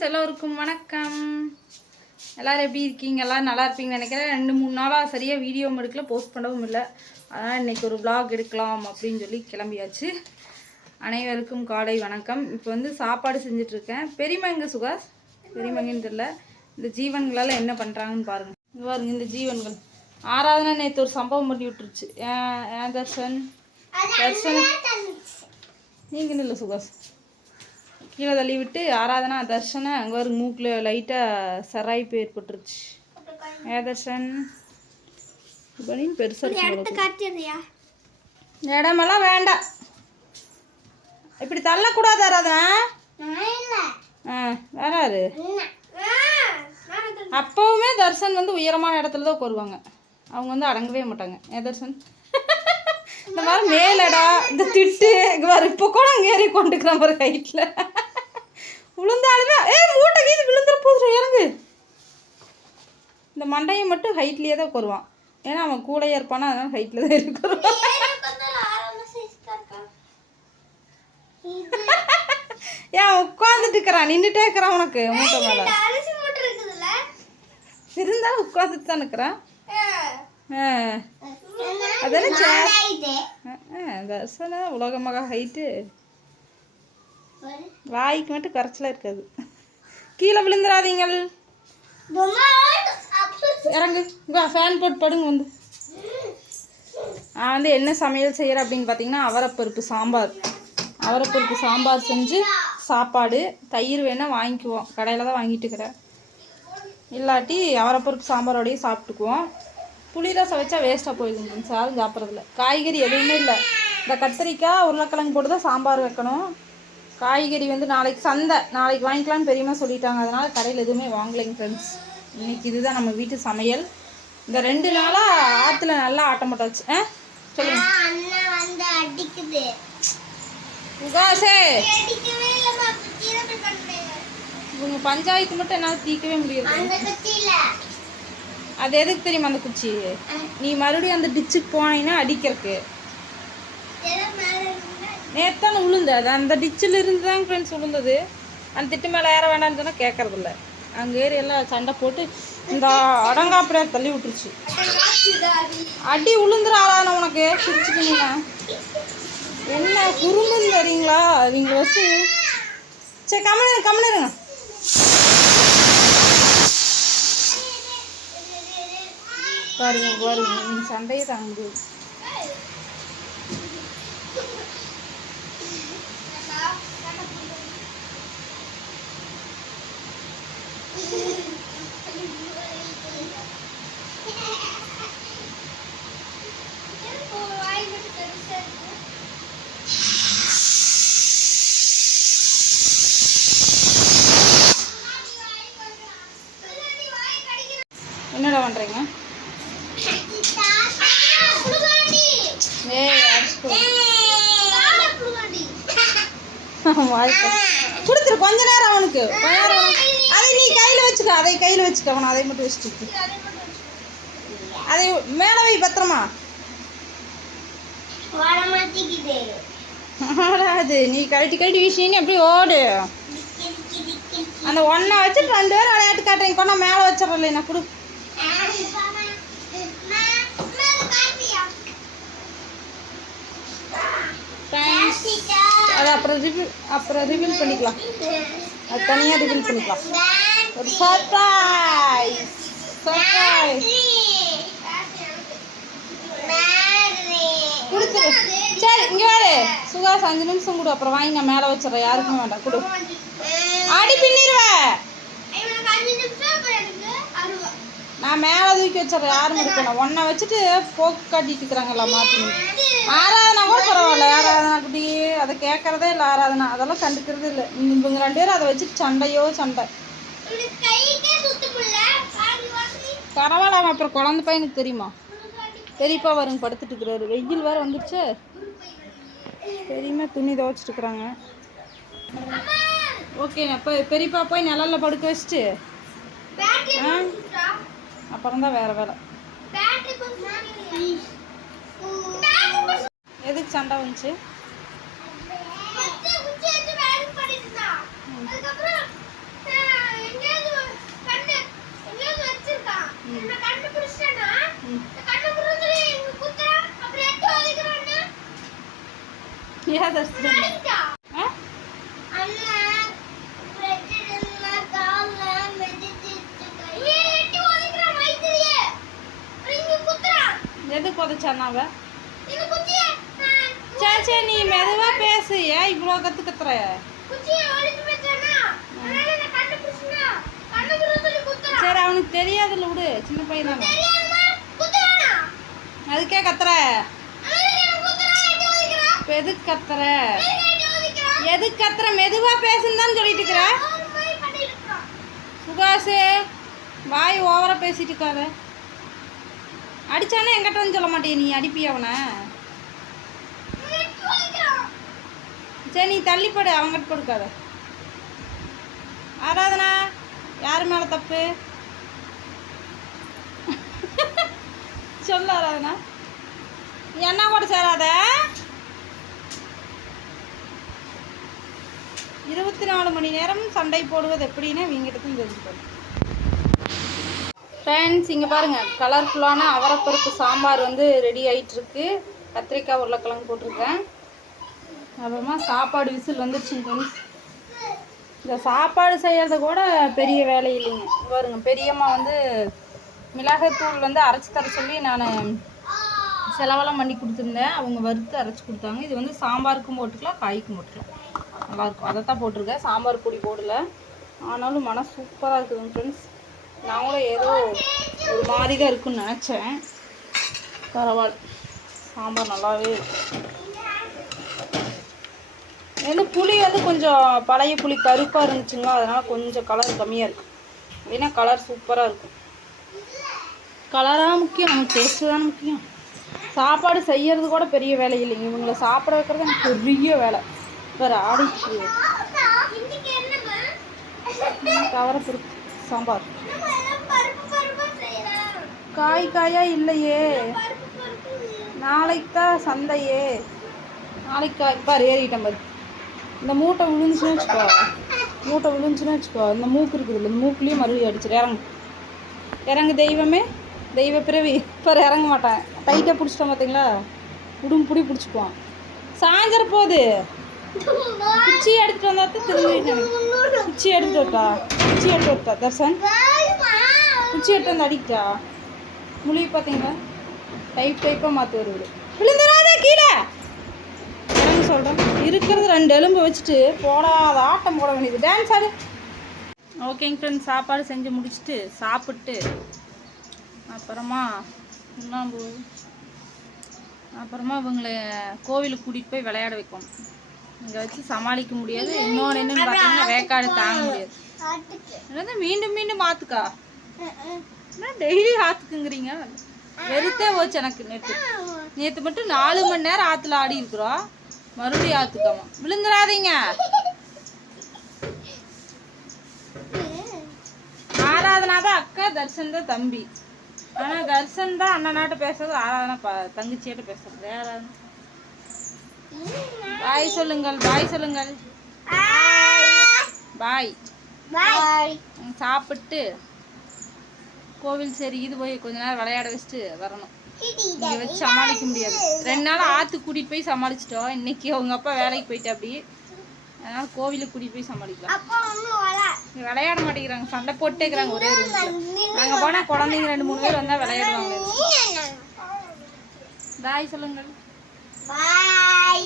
Friends எல்லோருக்கும் வணக்கம். எல்லோரும் எப்படி இருக்கீங்க? எல்லோரும் நல்லா இருப்பீங்கன்னு நினைக்கிறேன். ரெண்டு மூணு நாளாக சரியாக வீடியோ எடுக்கல போஸ்ட் பண்ணவும் இல்லை. அதனால் இன்றைக்கி ஒரு விளாக் எடுக்கலாம் அப்படின்னு சொல்லி கிளம்பியாச்சு. அனைவருக்கும் காலை வணக்கம். இப்போ வந்து சாப்பாடு செஞ்சிட்ருக்கேன் பெரியம்மா சுகாஸ் பெரியமங்கன்னு தெரில இந்த ஜீவன்களால் என்ன பண்ணுறாங்கன்னு பாருங்கள் இங்க பாருங்கள் இந்த ஜீவன்கள். ஆராதனை நேற்று ஒரு சம்பவம் பண்ணி விட்டுருச்சு. ஏன் ஏன் தர்ஷன்? தர்ஷன்? நீங்கள் இல்லை சுகாஸ் கீழே தள்ளி விட்டு ஆராதனா தர்ஷனை அங்கே ஒரு மூக்கில் லைட்டாக சராய்ப்பு ஏற்பட்டுருச்சு. ஏ தர்ஷன்? இப்படின்னு பெருசாக இடமெல்லாம் வேண்டாம். இப்படி தள்ளக்கூடாது ஆராதனா. ஆ வேறாரு அப்போவுமே தர்ஷன் வந்து உயரமான இடத்துல தான் உட்காருவாங்க. அவங்க வந்து அடங்கவே மாட்டாங்க. ஏ தர்ஷன்? இந்த மாதிரி மேலடா இந்த திட்டு இங்கே இப்போ கூட அங்கே ஏறி கொண்டுக்கிற மாதிரி ஹைட்டில் விழுந்தாலுமே ஏ மூட்டை கீது விழுந்துற போதுற இறங்கு. இந்த மண்டையை மட்டும் ஹைட்லேயே தான் உட்காருவான். ஏன்னா அவன் கூடையே இருப்பானா அதனால ஹைட்டில் தான் இருக்கிறான் ஏன் உட்காந்துட்டு இருக்கிறான் நின்றுட்டே இருக்கிறான் உனக்கு மூட்டை மேலே. இருந்தாலும் உட்காந்துட்டு தான் இருக்கிறான். ஆ. அதெல்லாம் சே தர்சன உலக மகா ஹைட்டு வாய்க்கு மட்டும் கரைச்சலாக இருக்காது. கீழே விழுந்துடாதீங்கள் இறங்கு. ஃபேன் போட்டு படுங்க வந்து. நான் வந்து என்ன சமையல் செய்கிறேன் அப்படின்னு பார்த்தீங்கன்னா அவரைப்பருப்பு சாம்பார். அவரைப்பருப்பு சாம்பார் செஞ்சு சாப்பாடு தயிர் வேணால் வாங்கிக்குவோம். கடையில் தான் வாங்கிட்டு இருக்கிறேன் இல்லாட்டி அவரைப்பருப்பு சாம்பாரோடையும் சாப்பிட்டுக்குவோம். புளி ரசம் வச்சா வேஸ்ட்டாக போயிடுங்க ஃப்ரெண்ட்ஸ் யாரும் சாப்பிட்றதில்ல. காய்கறி எதுவுமே இல்லை. இந்த கத்திரிக்காய் உருளைக்கிழங்கு போட்டு தான் சாம்பார் வைக்கணும். காய்கறி வந்து நாளைக்கு சந்தை. நாளைக்கு வாங்கிக்கலாம்னு பெரியம்மா சொல்லிட்டாங்க. அதனால் கடையில் எதுவுமே வாங்கலைங்க ஃப்ரெண்ட்ஸ் இன்னைக்கு இதுதான் நம்ம வீட்டு சமையல். இந்த ரெண்டு நாளாக ஆற்றுல நல்லா ஆட்டம் போட்டாச்சு. ஆ? சொல்லுங்க. அண்ணா வந்து அடிக்குது. உகாசே இவங்க பஞ்சாயத்து மட்டும் என்னால் தீர்க்கவே முடியாது அது எதுக்கு தெரியுமா அந்த குச்சி? நீ மறுபடியும் அந்த டிச்சுக்கு போனீங்கன்னா அடிக்கிறதுக்கு. எதை நேத்தான உளுந்து அது அந்த டிச்சில் இருந்து தான் ஃப்ரெண்ட்ஸ் உளுந்தது. அந்த திட்டு மேலே ஏற வேண்டாம்னு சொன்னால் கேட்கறதில்ல அங்கே ஏறி எல்லாம் சண்டை போட்டு இந்த அடங்காப்பிடையே தள்ளி விட்டுருச்சு. அடி உளுந்துற ஆளான உனக்கு சிரிச்சுக்கினீங்க என்ன குறும்புன்னு தெரியுங்களா? நீங்கள் வச்சு சரி கம்மனு கம்மனுருங்க பாருங்க பாருங்க சண்டையே சண்டையை தாங்க வாய் கொடுத்துரு கொஞ்ச நேரம் அவனுக்கு கொஞ்ச நேரம். அதை நீ கையில் வச்சுக்க அதை கையில் வச்சுக்க அவனை அதை மட்டும் வச்சுட்டு அதை மேலே வை பத்திரமா ஆடாது நீ கழட்டி கழட்டி வீசினு அப்படியே ஓடு அந்த ஒன்றை வச்சுட்டு ரெண்டு பேரும் விளையாட்டு காட்டுறீங்க கொண்டா மேலே வச்சிடல நான் கொடு தேங்க்ஸ் அது அப்புறம் ரிவீல் அப்புறம் ரிவீல் பண்ணிக்கலாம். அது தனியாக ரிவீல் பண்ணிக்கலாம். ஒரு சர்ப்ரைஸ் சர்ப்ரைஸ் கொடுத்துரு. சரி இங்கே வாரு. சுகாஸ் அஞ்சு நிமிஷம் கொடு. அப்புறம் வாங்கி நான் மேலே வச்சிடறேன். யாருக்குமே வேண்டாம். கொடு. அடி பின்னிடுவேன் நான் மேலே தூக்கி வச்சிடறேன். யாரும் எடுக்கணும் ஒன்றை வச்சுட்டு போக்கு காட்டிட்டு இருக்கிறாங்களா மாற்றி ஆராதனா கூட பரவாயில்ல. ஆராதனா குட்டி அதை கேட்கறதே இல்லை ஆராதனா. அதெல்லாம் கண்டுக்கிறது இல்லை. இவங்க ரெண்டு பேரும் அதை வச்சுட்டு சண்டையோ சண்டை. பரவாயில்ல அப்புறம் குழந்தை பையனுக்கு தெரியுமா? பெரியப்பா வருங்க படுத்துட்டு இருக்கிறாரு. வெயில் வேறு வந்துடுச்சு பெரியம்மா துணி துவைச்சிட்டு இருக்கிறாங்க. ஓகே அப்போ பெரியப்பா போய் நிழல்ல படுக்க வச்சுட்டு. அப்புறம் தான் வேறு வேலை. சண்டை வந்துச்சு. எது கொதிச்சான் அவன்? சரி நீ மெதுவா பேசு. ஏன் இவ்வளோ கத்து கத்துற குச்சியை ஒளிச்சு வச்சானா? அதனால நான் கண்டுபிடிச்சனா? கண்டுபிடிச்சு சொல்லி குத்துறான். சரி அவனுக்கு தெரியாதுல்ல விடு. சின்ன பையன் தானே. அதுக்கே கத்துற. எதுக்கு கத்துற? எதுக்கு கத்துற? மெதுவா பேசுன்னு தான் சொல்லிட்டு இருக்கிற. சுகாசு வாய் ஓவரா பேசிட்டு இருக்காத. அடிச்சானே என்கிட்ட வந்து சொல்ல மாட்டிய நீ? அடிப்பிய அவனை? சரி நீ தள்ளிப்படு அவங்ககிட்ட கொடுக்காத. ஆராதனா யார் மேலே தப்பு? சொல்லு ஆராதனா. என்ன கூட சேராத. இருபத்தி நாலு மணி நேரம் சண்டை போடுவது எப்படின்னு இவங்கிட்ட தெரிஞ்சுக்கணும் ஃப்ரெண்ட்ஸ் இங்கே பாருங்கள் கலர்ஃபுல்லான அவரைப்பருப்பு சாம்பார் வந்து ரெடி ஆகிட்டுருக்கு கத்திரிக்காய் உருளைக்கிழங்கு போட்டிருக்கேன். அப்புறமா சாப்பாடு விசில் வந்துருச்சுங்க ஃப்ரெண்ட்ஸ் இந்த சாப்பாடு செய்கிறது கூட பெரிய வேலை இல்லைங்க. பாருங்க பெரியம்மா வந்து மிளகாத்தூள் வந்து அரைச்சி தர சொல்லி நான் செலவெல்லாம் பண்ணி கொடுத்துருந்தேன். அவங்க வறுத்து அரைச்சி கொடுத்தாங்க. இது வந்து சாம்பாருக்கும் போட்டுக்கலாம் காய்க்கும் போட்டுக்கலாம். நல்லாயிருக்கும் அதை தான் போட்டிருக்கேன். சாம்பார் பொடி போடல. ஆனாலும் மனம் சூப்பராக இருக்குதுங்க ஃப்ரெண்ட்ஸ் நாங்களும் ஏதோ ஒரு மாதிரி தான் இருக்குன்னு நினச்சேன். பரவாயில்ல. சாம்பார் நல்லாவே இருக்கு வந்து புளி வந்து கொஞ்சம் பழைய புளி கருப்பாக இருந்துச்சுங்க அதனால் கொஞ்சம் கலர் கம்மியாக இருக்கும் இல்லைன்னா கலர் சூப்பராக இருக்கும். கலராக முக்கியம் நமக்கு டேஸ்ட்டு தான் முக்கியம். சாப்பாடு செய்யறது கூட பெரிய வேலை இல்லைங்க. இவங்களை சாப்பிட வைக்கிறது எனக்கு பெரிய வேலை. வேறு ஆடிச்சு தவற என்னமா சாம்பார். காய் காயா இல்லையே. நாளைக்கு தான் சந்தையே. நாளைக்கு காய் பாரு ஏறிட்டேன் பாரு. இந்த மூட்டை விழுந்துச்சுன்னு வச்சுக்கோ. மூட்டை விழுந்துச்சுன்னு வச்சுக்கோ. இந்த மூக்கு இருக்குது இந்த மூக்குலேயும் மறுபடியும் அடிச்சிரு. இறங்கு. இறங்கு தெய்வமே. தெய்வ பிறவி. இப்போ இறங்க மாட்டேன். டைட்டாக பிடிச்சிட்டோம் பார்த்தீங்களா உடும் புடி பிடிச்சிக்குவான். சாயந்தர போகுது. குச்சி எடுத்துட்டு வந்தா தான் திரும்பி குச்சி எடுத்துட்டு வட்டா குச்சி எடுத்து விட்டா தர்சன் குச்சி எடுத்து வந்து அடிக்கிட்டா? முழி பார்த்தீங்களா டைப் டைப்பாக மாற்றி வருது விழுந்துடாத கீழே! சொல்கிறேன் இருக்கிறது ரெண்டு எலும்பு வச்சுட்டு போடாத ஆட்டம் போட வேண்டியது. டான்ஸ் ஆடு. ஓகேங்க ஃப்ரெண்ட்ஸ் சாப்பாடு செஞ்சு முடிச்சுட்டு சாப்பிட்டு அப்புறமா உண்ணாம்பு அப்புறமா இவங்களை கோவிலுக்கு கூட்டிகிட்டு போய் விளையாட வைக்கணும். இங்கே வச்சு சமாளிக்க முடியாது. இன்னொன்று என்னன்னு பார்த்தீங்கன்னா வேக்காடு தாங்க முடியாது. என்னது மீண்டும் மீண்டும் ஆத்துக்கா? என்ன டெய்லி ஆத்துக்குங்கிறீங்க? வெறுத்தே போச்சு எனக்கு நேற்று நேற்று மட்டும் நாலு மணி நேரம் ஆற்றுல ஆடி இருக்கிறோம் மறுபடியும் ஆத்துக்காமா விழுந்துடாதீங்க ஆராதனா தான் அக்கா தர்ஷன் தான் தம்பி. ஆனால் தர்ஷன் தான் அண்ணனாட்ட பேசுறது ஆராதனா ப தங்கச்சியாட்ட பேசுறது. ஆராதனா பாய் சொல்லுங்கள் பாய் சொல்லுங்கள். பாய். பாய். சாப்பிட்டு கோவில் சரி இது போய் கொஞ்ச நேரம் விளையாட வச்சுட்டு வரணும். இங்கே வச்சு சமாளிக்க முடியாது. ரெண்டு நாள் ஆற்று கூட்டிகிட்டு போய் சமாளிச்சிட்டோம். இன்னைக்கு அவங்க அப்பா வேலைக்கு போயிட்டு அப்படி. அதனால கோவிலுக்கு கூட்டிகிட்டு போய் சமாளிக்கலாம். விளையாட மாட்டேங்கிறாங்க. சண்டை போட்டே இருக்கிறாங்க ஒரே ரூம்ல நாங்கள் போனால் குழந்தைங்க ரெண்டு மூணு பேர் வந்தால் விளையாடுவாங்க பாய் சொல்லுங்கள். பாய்